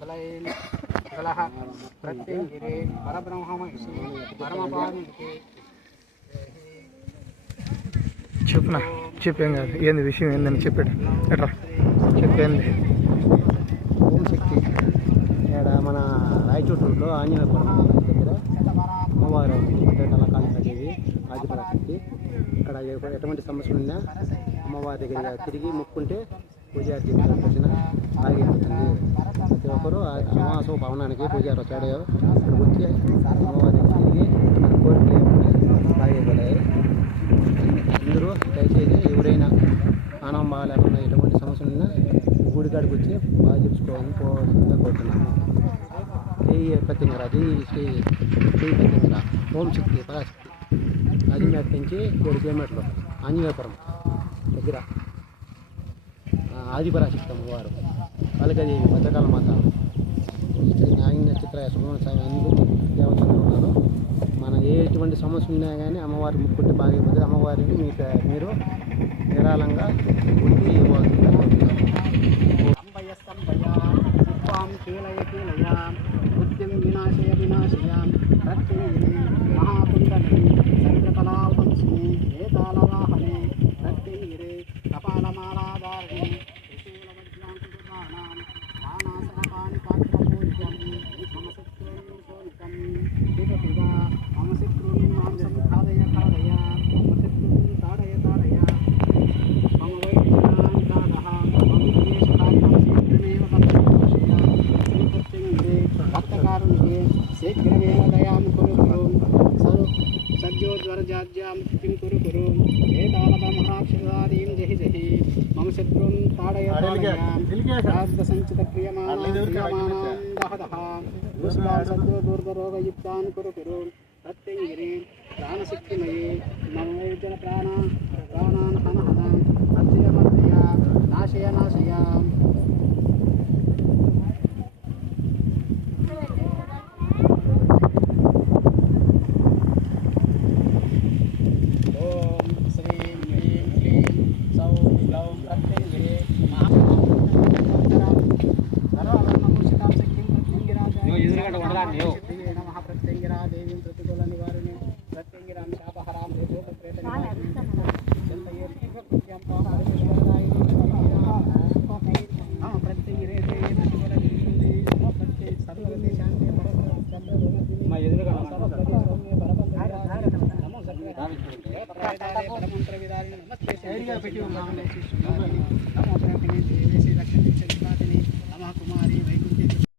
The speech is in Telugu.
गलैन् गलः प्रत्यङ्गिरे परब्रह्ममहिषि परमपादुके చెప్పనా చెప్పేం కాదు ఏంది విషయం ఏందని చెప్పాడు ఎట్రా చెప్పేంది ఓం శక్తి ఇక్కడ మన రాయచోటు రోడ్లో ఆంజనేయపురం దగ్గర అమ్మవారు కళాకాళి ఆదిపరాశక్తి ఇక్కడ ఎటువంటి సమస్యలు ఉన్నా అమ్మవారి దగ్గర తిరిగి మొక్కుంటే పూజారి వచ్చిన ఆగిపోతుంది. ప్రతి ఒక్కరూ అమావాస భవనానికి పూజారి వచ్చాడు ఇక్కడికి వచ్చి అమ్మవారి దగ్గర తిరిగి మన కోరికలు ఆగిపోయాయి. అందరూ దయచేసి ఎవరైనా ఆనం బాగా లేకుండా ఎటువంటి సమస్యలు ఉన్నా గుడికాడికి వచ్చి బాగా చూసుకోవాలని కోరుతున్నాము. జై పత్తింగరా జై శ్రీ పత్తింగరా ఓం శక్తి పరాశక్తి ఆంజనేయ నుంచి 7 కిలోమీటర్లు ఆంజనేయపురం దగ్గర ఆదిపరాశక్తి అమ్మవారు కాళికాదేవి భద్రకాళ మాత న్యాయ చిత్ర సుబ్రహ్మణ్య స్వామి అందరూ దేవతలు ఉన్నారు. మన ఎటువంటి సమస్య ఉన్నా కానీ అమ్మవారి ముక్కుంటే బాగైపోతుంది. అమ్మవారిని మీరు నిరాళంగా ఉండి ఇవ్వాల్సిందిగా కోరుతున్నాము. बुद्धिं विनाशय विनाशयां प्रत्यङ्गिरे महाकुण्डले सर्वकलावंशिने वेदालवाहने प्रत्यङ्गिरे कपालमालाधारणे त्रिशूलवज्राङ्कुशुभानां बाणासनपाणिपात्रपूज्यं मम शत्रून् सोनिकं पिबपिबा मम शत्रून् मांसं खादय खादय मम शत्रून् ताडय ताडय मम वैद्यान् दागः मम देशकार्यं शीघ्रमेव भक्तकारुण्ये शीघ्रमेव दयां कुरु कुरु सज्जोज्वरजाज्यां किं कुरु कुरु वेदालब्रह्मराक्षसादीं जहि जहि मम शत्रून् ताडय प्रार्थसञ्चितक्रियमाणां दह दह दुष्टान् सद्यो दुर्गरोगयुक्तान् कुरु कुरु प्रत्यङ्गिरे प्राणशक्तिमये मम वैद्यप्राणान् हन हन मर्दय मर्दय नाशय नाशय ఎదురుగడ్డ ఉండదా